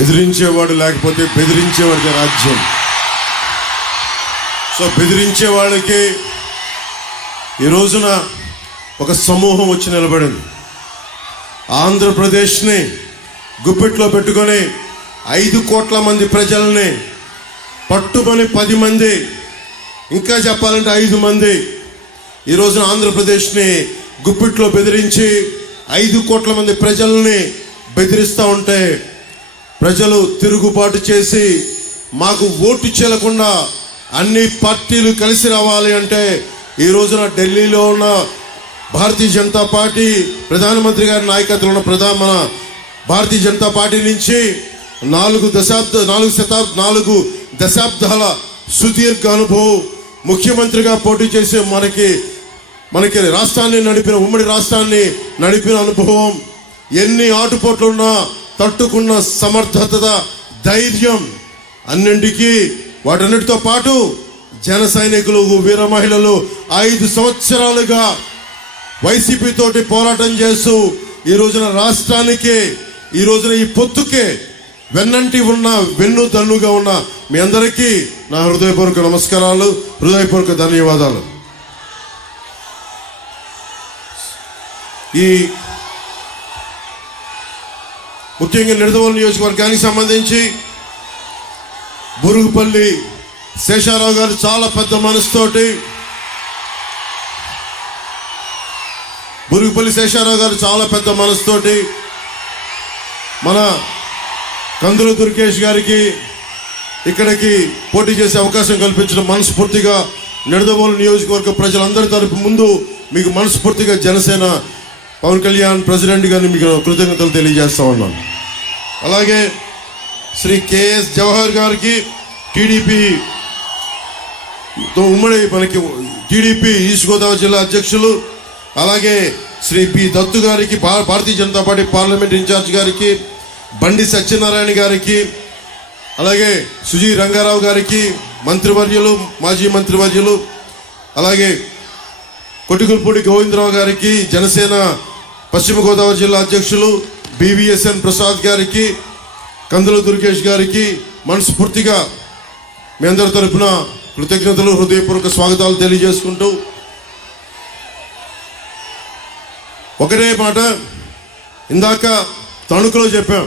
ఎదిరించేవాడు లేకపోతే బెదిరించేవాడికి రాజ్యం. సో బెదిరించే వాళ్ళకి ఈ రోజున ఒక సమూహం వచ్చి నిలబడింది. ఆంధ్రప్రదేశ్ని గుప్పెట్లో పెట్టుకొని 5 కోట్ల మంది ప్రజల్ని పట్టుకొని 10 మంది, ఇంకా చెప్పాలంటే 5 మంది ఈ రోజున ఆంధ్రప్రదేశ్ని గుప్పిట్లో బెదిరించి 5 కోట్ల మంది ప్రజల్ని బెదిరిస్తూ ఉంటే ప్రజలు తిరుగుబాటు చేసి మాకు ఓటు చెల్లకుండా అన్ని పార్టీలు కలిసి రావాలి అంటే ఈ రోజున ఢిల్లీలో ఉన్న భారతీయ జనతా పార్టీ ప్రధానమంత్రి గారి నాయకత్వంలో ఉన్న మన భారతీయ జనతా పార్టీ నుంచి 4 దశాబ్దాల సుదీర్ఘ అనుభవం, ముఖ్యమంత్రిగా పోటీ చేసే మనకి రాష్ట్రాన్ని నడిపిన, ఉమ్మడి రాష్ట్రాన్ని నడిపిన అనుభవం, ఎన్ని ఆటుపోట్లున్నా తట్టుకున్న సమర్థత, ధైర్యం, అన్నింటికీ వాటన్నిటితో పాటు జన సైనికులు, వీర మహిళలు 5 సంవత్సరాలుగా వైసీపీ తోటి పోరాటం చేస్తూ ఈ రోజున రాష్ట్రానికి, ఈ రోజున ఈ పొత్తుకే వెన్నంటి ఉన్న, వెన్ను దన్నుగా ఉన్న మీ అందరికీ నా హృదయపూర్వక నమస్కారాలు, హృదయపూర్వక ధన్యవాదాలు. ఈ ముఖ్యంగా నిడదవోలు నియోజకవర్గానికి సంబంధించి బురుగుపల్లి శేషారావు గారు చాలా పెద్ద మనసుతోటి, మన కందుల దుర్గేష్ గారికి ఇక్కడికి పోటీ చేసే అవకాశం కల్పించడం మనస్ఫూర్తిగా నిడదవోలు నియోజకవర్గ ప్రజలందరి తరపు ముందు మీకు మనస్ఫూర్తిగా జనసేన పవన్ కళ్యాణ్ ప్రెసిడెంట్ గారిని మీకు కృతజ్ఞతలు తెలియజేస్తా ఉన్నాను. అలాగే శ్రీ కేఎస్ జవహర్ గారికి టీడీపీ ఈస్ట్ గోదావరి జిల్లా అధ్యక్షులు, అలాగే శ్రీ పి దత్తు గారికి Bharatiya Janata party parliament incharge గారికి, బండి సత్యనారాయణ గారికి, అలాగే సుజీ రంగారావు గారికి మంత్రివర్యులు, మాజీ మంత్రివర్యులు, అలాగే కొట్టిగుల్పూడి గోవిందరావు గారికి జనసేన పశ్చిమ గోదావరి జిల్లా అధ్యక్షులు, బివిఎస్ఎన్ ప్రసాద్ గారికి, కందుల దుర్గేష్ గారికి మనస్ఫూర్తిగా మీ అందరి తరఫున కృతజ్ఞతలు, హృదయపూర్వక స్వాగతాలు తెలియజేసుకుంటూ ఒకటే మాట ఇందాక తణుకులో చెప్పాం,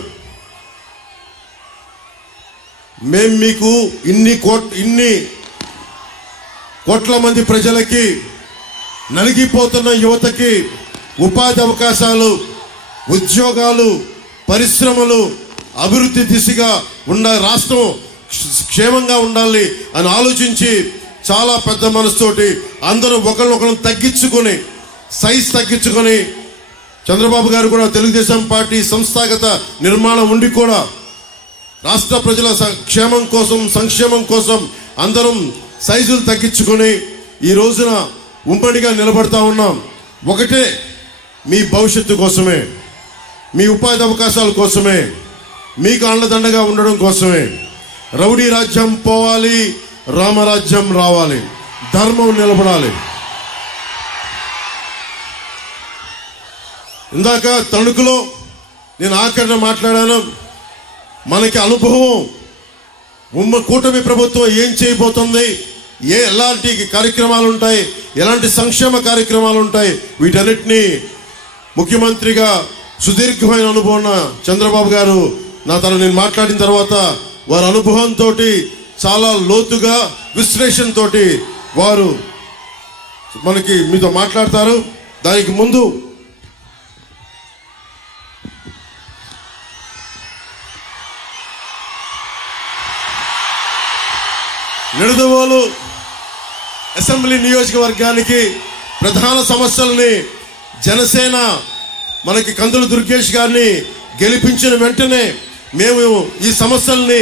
మేం మీకు ఇన్ని కోట్ల మంది ప్రజలకి, నలిగిపోతున్న యువతకి ఉపాధి అవకాశాలు, ఉద్యోగాలు, పరిశ్రమలు, అభివృద్ధి దిశగా ఉన్న రాష్ట్రం క్షేమంగా ఉండాలి అని ఆలోచించి చాలా పెద్ద మనసుతోటి అందరూ ఒకరినొకరు తగ్గించుకొని, సైజ్ తగ్గించుకొని, చంద్రబాబు గారు కూడా తెలుగుదేశం పార్టీ సంస్థాగత నిర్మాణం ఉండి కూడా రాష్ట్ర ప్రజల క్షేమం కోసం, సంక్షేమం కోసం అందరం సైజులు తగ్గించుకొని ఈ రోజున ఉమ్మడిగా నిలబడతా ఉన్నాం. ఒకటే, మీ భవిష్యత్తు కోసమే, మీ ఉపాధి అవకాశాల కోసమే, మీకు అండదండగా ఉండడం కోసమే. రౌడీ రాజ్యం పోవాలి, రామరాజ్యం రావాలి, ధర్మం నిలబడాలి. ఇందాక తణుకులో నేను ఆఖరణ మాట్లాడాను, మనకి అనుభవం, కూటమి ప్రభుత్వం ఏం చేయబోతుంది, ఎలాంటి కార్యక్రమాలు ఉంటాయి, ఎలాంటి సంక్షేమ కార్యక్రమాలు ఉంటాయి, వీటన్నిటినీ ముఖ్యమంత్రిగా సుదీర్ఘమైన అనుభవం ఉన్న చంద్రబాబు గారు నేను మాట్లాడిన తర్వాత వారి అనుభవంతో చాలా లోతుగా విశ్లేషణతో వారు మీతో మాట్లాడతారు. దానికి ముందు నిడదవోలు అసెంబ్లీ నియోజకవర్గానికి ప్రధాన సమస్యల్ని జనసేన మనకి కందుల దుర్గేష్ గారిని గెలిపించిన వెంటనే మేము ఈ సమస్యల్ని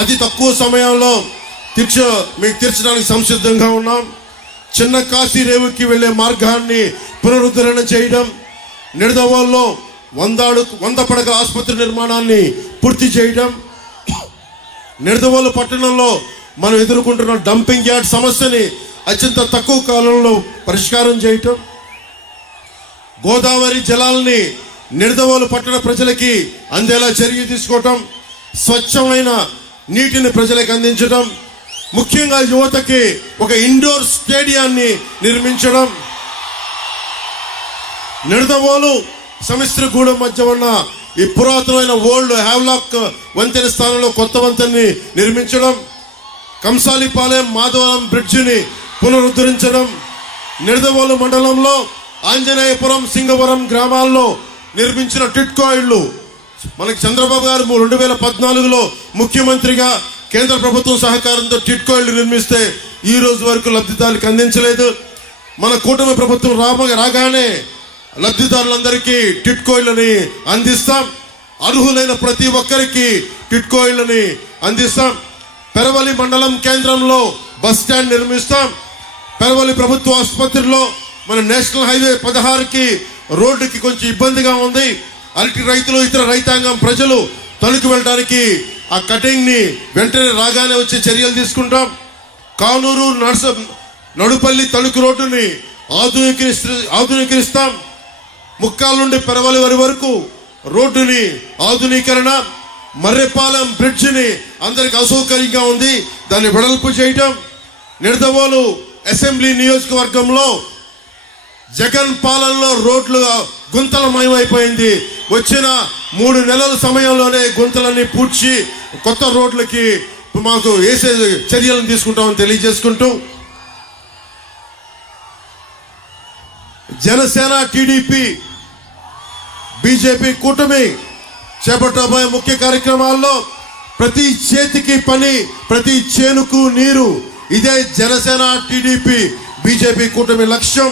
అతి తక్కువ సమయంలో మీకు తీర్చడానికి సంసిద్ధంగా ఉన్నాం. చిన్న కాశీ రేవుకి వెళ్లే మార్గాన్ని పునరుద్ధరణ చేయడం, నిడదవోలులో 100 పడకల ఆసుపత్రి నిర్మాణాన్ని పూర్తి చేయడం, నిడదవోలు పట్టణంలో మనం ఎదుర్కొంటున్న డంపింగ్ యార్డ్ సమస్యని అత్యంత తక్కువ కాలంలో పరిష్కారం చేయటం, గోదావరి జలాల్ని నిడదవోలు పట్టణ ప్రజలకి అందేలా చర్య తీసుకోవటం, స్వచ్ఛమైన నీటిని ప్రజలకు అందించడం, ముఖ్యంగా యువతకి ఒక ఇండోర్ స్టేడియాన్ని నిర్మించడం, నిడదవోలు సమిశ్రగూడెం మధ్య ఉన్న ఈ పురాతనమైన ఓల్డ్ హ్యావ్లాక్ వంతెన స్థానంలో కొత్త వంతెనని నిర్మించడం, కంసాలిపాలెం మాధవరం బ్రిడ్జిని పునరుద్ధరించడం, నిడదవోలు మండలంలో ఆంజనేయపురం సింగవరం గ్రామాల్లో నిర్మించిన టిట్కో ఇళ్ళు మనకి చంద్రబాబు గారు 2014లో ముఖ్యమంత్రిగా కేంద్ర ప్రభుత్వం సహకారంతో టిట్కో ఇళ్ళు నిర్మిస్తే ఈ రోజు వరకు లబ్ధిదారులకు అందించలేదు. మన కూటమి ప్రభుత్వం రాగానే లబ్ధిదారులందరికీ టిట్కో ఇళ్ళని అందిస్తాం. అర్హులైన ప్రతి ఒక్కరికి టిట్కో ఇళ్ళని అందిస్తాం. పెరవలి మండలం కేంద్రంలో బస్ స్టాండ్ నిర్మిస్తాం. పెరవలి ప్రభుత్వ ఆసుపత్రిలో మన నేషనల్ హైవే 16కి రోడ్డుకి కొంచెం ఇబ్బందిగా ఉంది. అరటి రైతులు ఇతర రైతాంగం ప్రజలు తణుకు వెళ్ళడానికి ఆ కటింగ్ ని వెంటనే రాగానే వచ్చే చర్యలు తీసుకుంటాం. కానూరు నడుపల్లి తణుకు రోడ్డుని ఆధునీకరిస్తాం. ముక్కాల నుండి పెరవలి వరకు రోడ్డుని ఆధునీకరణ, మర్రెపాలెం బ్రిడ్జిని అందరికి అసౌకర్యంగా ఉంది, దాన్ని వెడల్పు చేయటం. నిడదవోలు అసెంబ్లీ నియోజకవర్గంలో జగన్ పాలనలో రోడ్లు గుంతలమయమైపోయింది. వచ్చిన 3 నెలల సమయంలోనే గుంతలన్నీ పూడ్చి కొత్త రోడ్లకి మాకు వేసే చర్యలను తీసుకుంటామని తెలియజేసుకుంటూ, జనసేన టీడీపీ బీజేపీ కూటమి చేపట్టబోయే ముఖ్య కార్యక్రమాల్లో ప్రతి చేతికి పని, ప్రతి చేనుకు నీరు, ఇదే జనసేన టీడీపీ బీజేపీ కూటమి లక్ష్యం.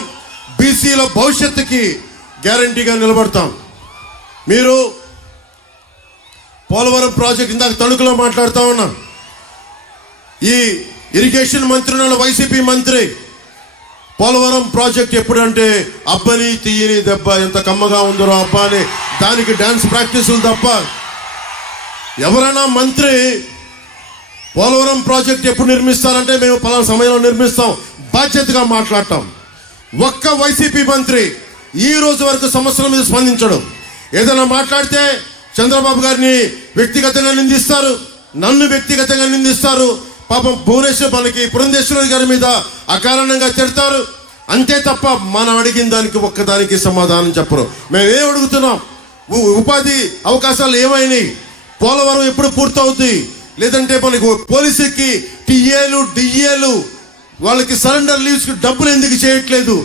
బీసీల భవిష్యత్తుకి గ్యారంటీగా నిలబడతాం. మీరు పోలవరం ప్రాజెక్ట్ ఇందాక తణుకులో మాట్లాడుతూ ఉన్నాం. ఈ ఇరిగేషన్ మంత్రి ఉన్న వైసీపీ మంత్రి పోలవరం ప్రాజెక్ట్ ఎప్పుడంటే అబ్బని తీయని దెబ్బ ఎంత కమ్మగా ఉందో అబ్బా అని దానికి డాన్స్ ప్రాక్టీసులు తప్ప ఎవరైనా మంత్రి పోలవరం ప్రాజెక్ట్ ఎప్పుడు నిర్మిస్తారంటే మేము పలానా సమయంలో నిర్మిస్తాం బాధ్యతగా మాట్లాడటం. ఒక్క వైసీపీ మంత్రి ఈ రోజు వరకు సమస్యల మీద స్పందించడం. ఏదైనా మాట్లాడితే చంద్రబాబు గారిని వ్యక్తిగతంగా నిందిస్తారు, నన్ను వ్యక్తిగతంగా నిందిస్తారు. పాపం భువనేశ్వర్ మనకి పురంధేశ్వరి గారి మీద అకారణంగా తిడతారు. అంతే తప్ప మనం అడిగిన దానికి ఒక్కదానికి సమాధానం చెప్పరు. మేము ఏం అడుగుతున్నాం? ఉపాధి అవకాశాలు ఏమైనాయి? పోలవరం ఎప్పుడు పూర్తవుతుంది? లేదంటే మనకు పోలీసుకి టీఏలు డిఏలు వాళ్ళకి సరెండర్ లీవ్స్ కి డబ్బులు ఎందుకు చేయట్లేదు?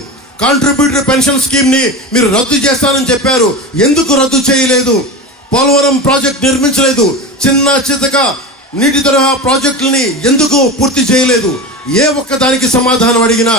కాంట్రిబ్యూటరీ పెన్షన్ స్కీమ్ ని మీరు రద్దు చేస్తానని చెప్పారు, ఎందుకు రద్దు చేయలేదు? పోలవరం ప్రాజెక్ట్ నిర్మించలేదు, చిన్న చితక నీటి తరహా ప్రాజెక్టులని ఎందుకు పూర్తి చేయలేదు? ఏ ఒక్క దానికి సమాధానం అడిగినా